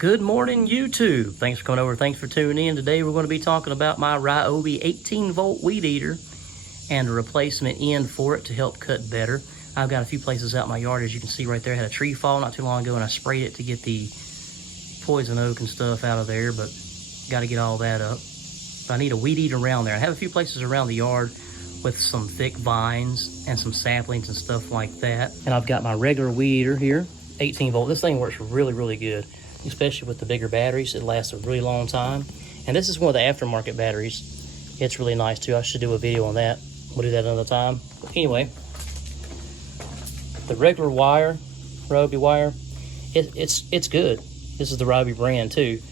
Good morning, YouTube. Thanks for coming over. Thanks for tuning in. Today we're going to be talking about my Ryobi 18-volt weed eater and a replacement end for it to help cut better. I've got a few places out in my yard, as you can see right there. I had a tree fall not too long ago and I sprayed it to get the poison oak and stuff out of there, but got to get all that up. But I need a weed eater around there. I have a few places around the yard with some thick vines and some saplings and stuff like that. And I've got my regular weed eater here, 18 volt. This thing works really, really good, especially with the bigger batteries. It lasts a really long time. And this is one of the aftermarket batteries. It's really nice too. I should do a video on that. We'll do that another time. Anyway, the regular wire, Ryobi wire, it's good. This is the Ryobi brand too.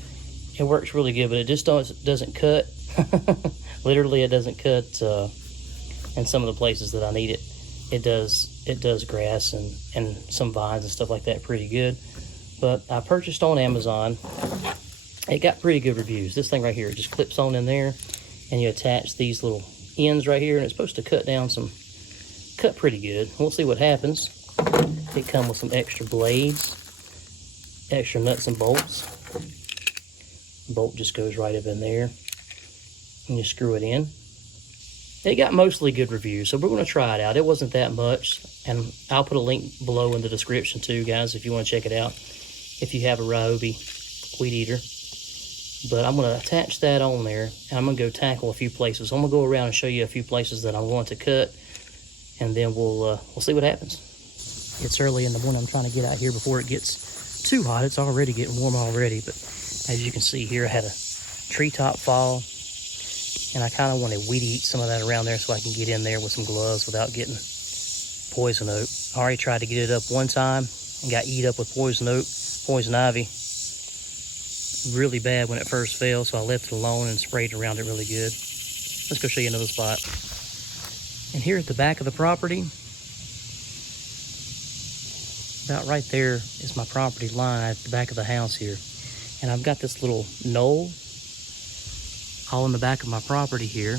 It works really good, but it just doesn't cut. Literally, it doesn't cut in some of the places that I need it. It does grass and some vines and stuff like that pretty good. But I purchased on Amazon. It got pretty good reviews. This thing right here, it just clips on in there, and you attach these little ends right here, and it's supposed to cut pretty good. We'll see what happens. It comes with some extra blades, extra nuts and bolts. The bolt just goes right up in there, and you screw it in. It got mostly good reviews, so we're going to try it out. It wasn't that much, and I'll put a link below in the description too, guys, if you want to check it out, if you have a Ryobi weed eater. But I'm going to attach that on there, and I'm going to go tackle a few places. I'm going to go around and show you a few places that I'm going to cut, and then we'll see what happens. It's early in the morning. I'm trying to get out here before it gets too hot. It's already getting warm already, but as you can see here, I had a treetop fall, and I kind of want to weed eat some of that around there so I can get in there with some gloves without getting poison oak. I already tried to get it up one time and got eat up with poison oak, poison ivy, really bad when it first fell, so I left it alone and sprayed around it really good. Let's go show you another spot. And here at the back of the property, about right there is my property line at the back of the house here. And I've got this little knoll all in the back of my property here.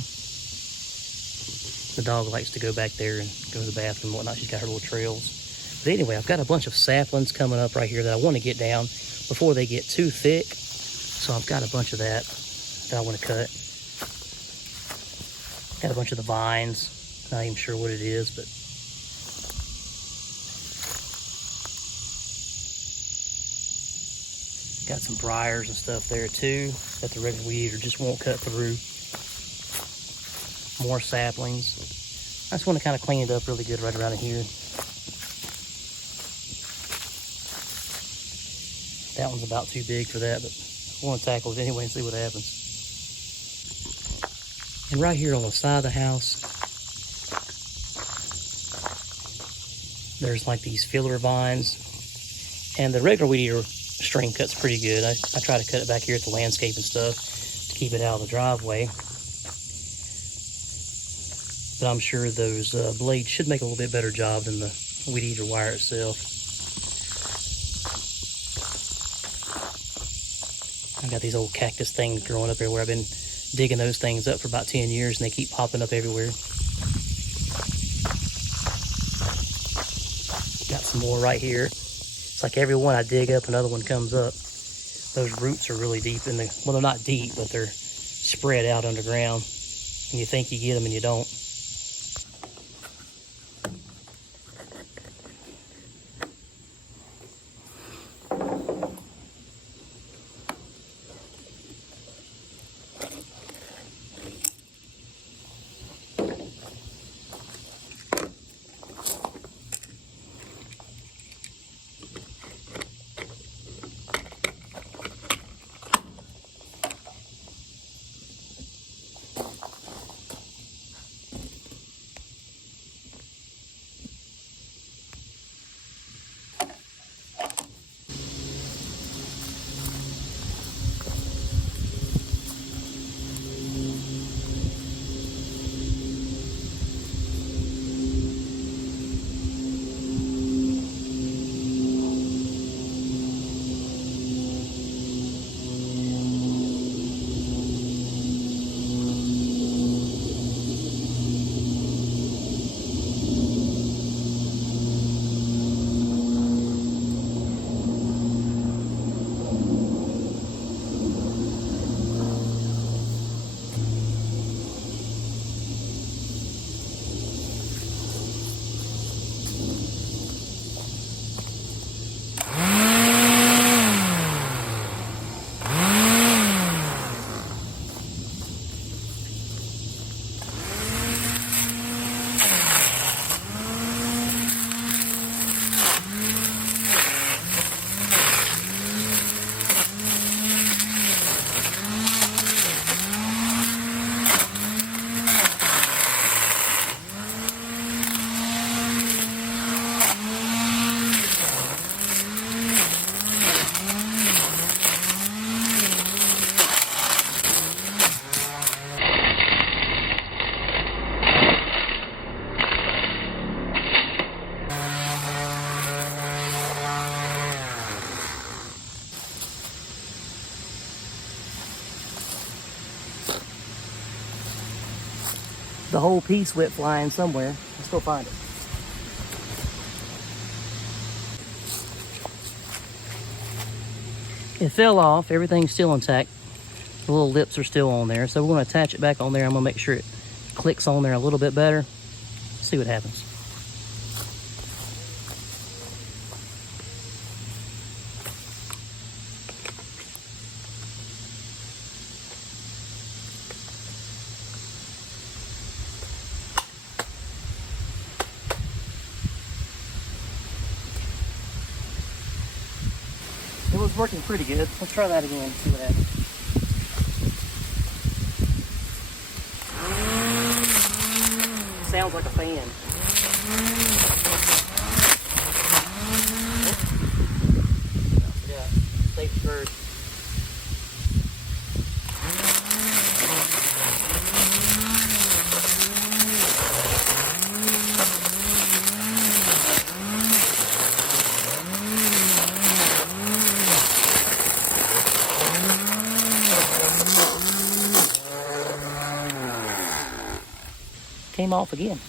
The dog likes to go back there and go to the bathroom and whatnot. She's got her little trails. But anyway, I've got a bunch of saplings coming up right here that I want to get down before they get too thick. So I've got a bunch of that I want to cut. Got a bunch of the vines. Not even sure what it is, but got some briars and stuff there too that the regular weed eater just won't cut through. More saplings. I just want to kind of clean it up really good right around here. That one's about too big for that, but I want to tackle it anyway and see what happens. And right here on the side of the house, there's like these filler vines, and the regular weed eater string cuts pretty good. I try to cut it back here at the landscape and stuff to keep it out of the driveway. But I'm sure those blades should make a little bit better job than the weed eater wire itself. I've got these old cactus things growing up everywhere. I've been digging those things up for about 10 years and they keep popping up everywhere. Got some more right here. It's like every one I dig up, another one comes up. Those roots are really deep in the, well, they're not deep, but they're spread out underground. And you think you get them and you don't. The whole piece went flying somewhere. Let's go find it. It fell off. Everything's still intact. The little lips are still on there. So we're going to attach it back on there. I'm going to make sure it clicks on there a little bit better. See what happens. It was working pretty good. Let's try that again, see what happens. Sounds like a fan. Yeah, safety first. Came off again.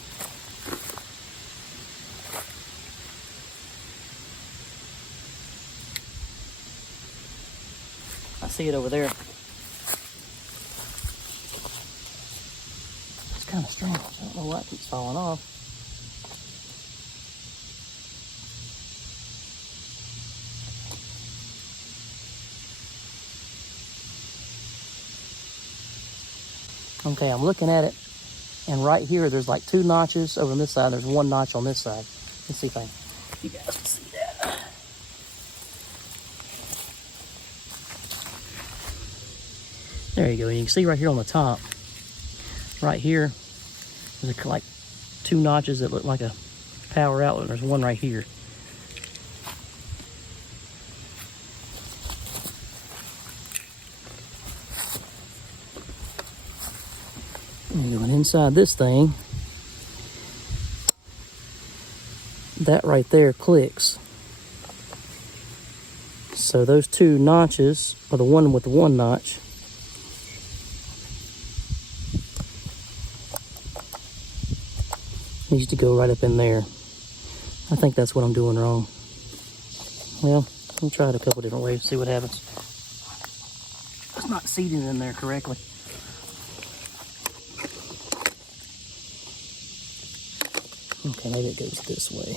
I see it over there. It's kind of strange. I don't know why it keeps falling off. Okay, I'm looking at it. And right here, there's like 2 notches over on this side. There's 1 notch on this side. Let's see if you guys can see that. There you go. And you can see right here on the top, right here, there's like 2 notches that look like a power outlet. There's 1 right here. And going inside this thing, that right there clicks. So those 2 notches, or the one with the 1 notch, needs to go right up in there. I think that's what I'm doing wrong. Well, I'll try it a couple different ways, see what happens. It's not seating in there correctly. Okay, maybe it goes this way.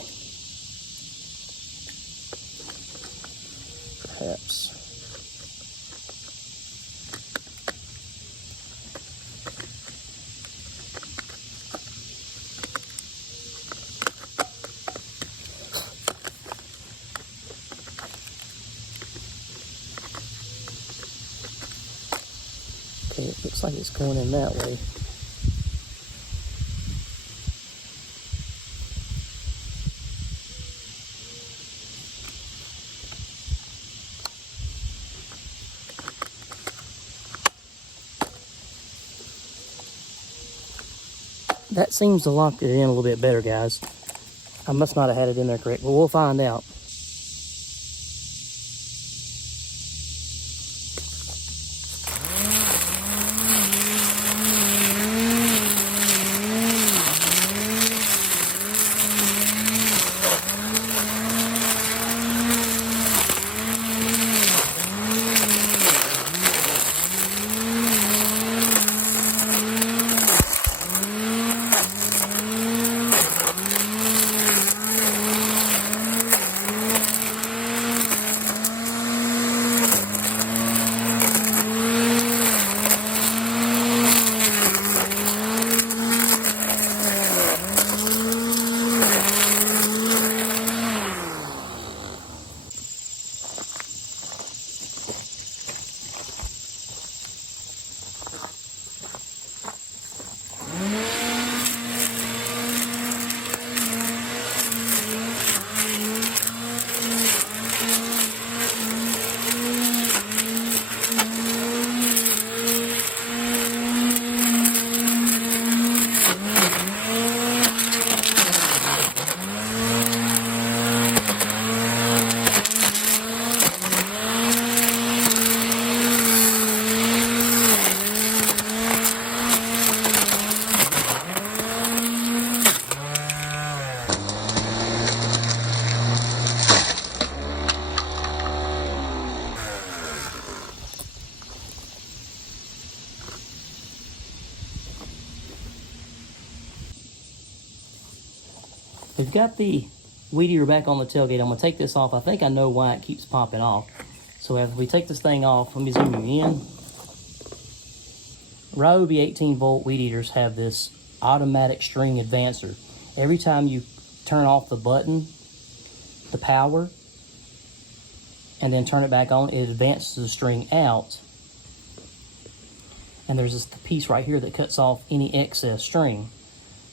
Perhaps. Okay, it looks like it's going in that way. That seems to lock it in a little bit better, guys. I must not have had it in there correct, but we'll find out. We've got the weed eater back on the tailgate. I'm going to take this off. I think I know why it keeps popping off. So as we take this thing off, let me zoom you in. Ryobi 18-volt weed eaters have this automatic string advancer. Every time you turn off the button, the power, and then turn it back on, it advances the string out. And there's this piece right here that cuts off any excess string.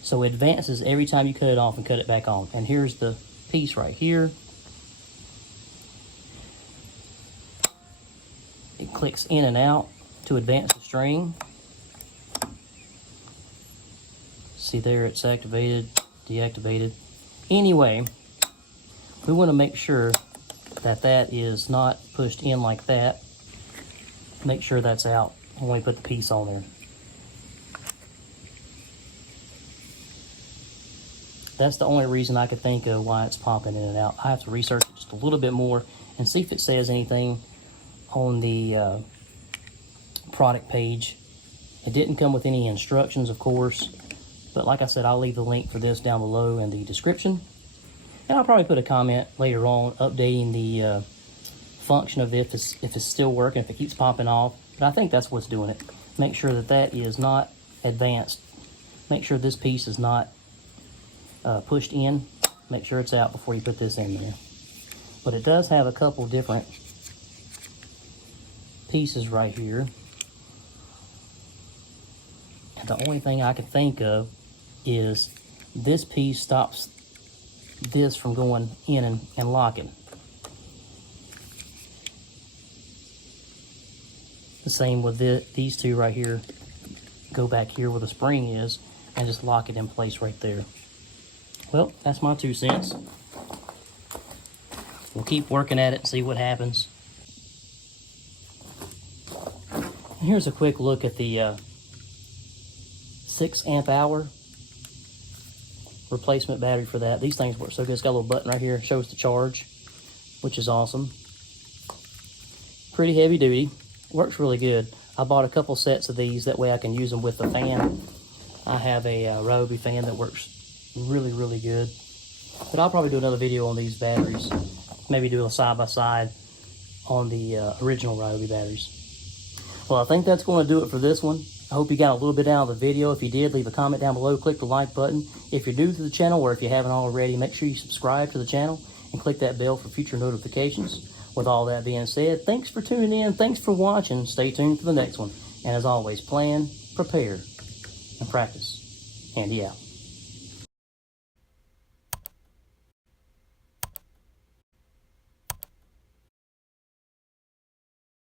So it advances every time you cut it off and cut it back on. And here's the piece right here. It clicks in and out to advance the string. See there, it's activated, deactivated. Anyway, we want to make sure that that is not pushed in like that. Make sure that's out when we put the piece on there. That's the only reason I could think of why it's popping in and out. I have to research it just a little bit more and see if it says anything on the product page. It didn't come with any instructions, of course, but like I said, I'll leave the link for this down below in the description. And I'll probably put a comment later on updating the function of it if it's still working, if it keeps popping off. But I think that's what's doing it. Make sure that that is not advanced. Make sure this piece is not pushed in. Make sure it's out before you put this in there. But it does have a couple different pieces right here. And the only thing I can think of is this piece stops this from going in and locking. The same with these two right here. Go back here where the spring is and just lock it in place right there. Well, that's my 2 cents. We'll keep working at it and see what happens. And here's a quick look at the 6 amp hour replacement battery for that. These things work so good. It's got a little button right here, shows the charge, which is awesome. Pretty heavy duty, works really good. I bought a couple sets of these, that way I can use them with the fan. I have a Ryobi fan that works really, really good. But I'll probably do another video on these batteries. Maybe do a side-by-side on the original Ryobi batteries. Well, I think that's going to do it for this one. I hope you got a little bit out of the video. If you did, leave a comment down below. Click the like button. If you're new to the channel, or if you haven't already, make sure you subscribe to the channel and click that bell for future notifications. With all that being said, thanks for tuning in. Thanks for watching. Stay tuned for the next one. And as always, plan, prepare, and practice. Handi out.